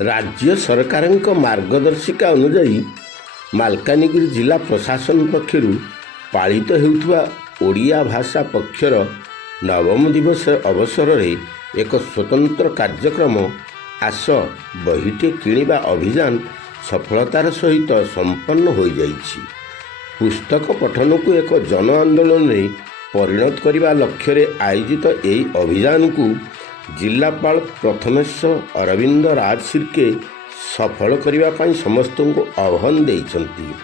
राज्य सरकारଙ୍କ मार्गदर्शिका अनुଯାयी मालकानगिरी जिला प्रशासन पक्षर पालित हेउथुवा ओडिया भाषा पक्षर नवम दिवस अवसर में एक स्वतंत्र कार्यक्रम आस बहीटे किणिबा अभियान सफलतार सहित संपन्न हो जाइछि। पुस्तक पठन को एक जन आंदोलन में परिणत करने लक्ष्य आयोजित यही अभियान को जिलापाल प्रथमेश अरविंद राज सिर्के सफल करने समस्त को आह्वान देइछन्ति।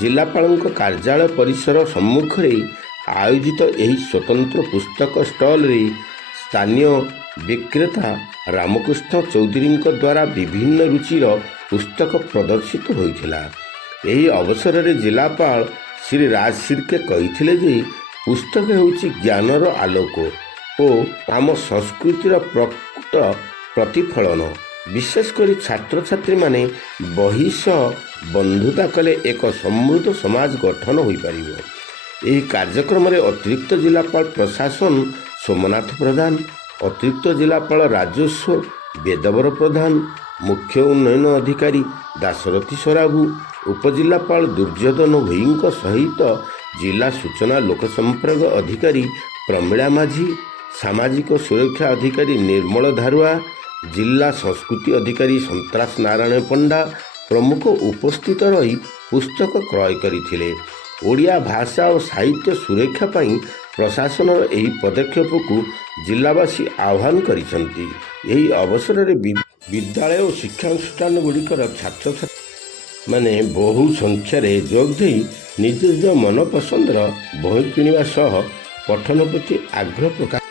जिलापाल कार्यालय परिसर सम्मुख में आयोजित यही स्वतंत्र पुस्तक स्टल रे स्थानीय विक्रेता रामकृष्ण चौधरी द्वारा विभिन्न रुचिर पुस्तक प्रदर्शित होइथिला। यही अवसर में जिलापाल श्री राज सिर्के कहिथिले जे पुस्तक हेउछि ज्ञानर आलोक और आम संस्कृतिर प्रकृत प्रतिफलन। विशेषकर छात्र छात्री माने बही सह बंधुता कले एक समृद्ध समाज गठन हो पारिबो। एही कार्यक्रम में अतिरिक्त जिलापाल प्रशासन सोमनाथ प्रधान, अतिरिक्त जिलापाल राजस्व वेदवर प्रधान, मुख्य उन्नयन अधिकारी दाशरथी सराबू, उपजिलापाल दुर्योधन भोई सहित जिला सूचना लोकसंपर्क अधिकारी प्रमीला माझी, सामाजिक सुरक्षा अधिकारी निर्मल धारुआ, जिला संस्कृति अधिकारी संतरास नारायण पंडा प्रमुख उपस्थित रही पुस्तक क्रय करथिले। ओडिया भाषा और साहित्य सुरक्षा पाई प्रशासन यही पदक्षेप को जिलावासी आह्वान करिसंती। यही अवसर में विद्यालय और शिक्षानुष्ठान गुड़िकर छात्र छात्री माने बहु संख्यार जोग दे निज निज मन पसंदर बही किणवा सह पठन प्रति आग्रह प्रकाश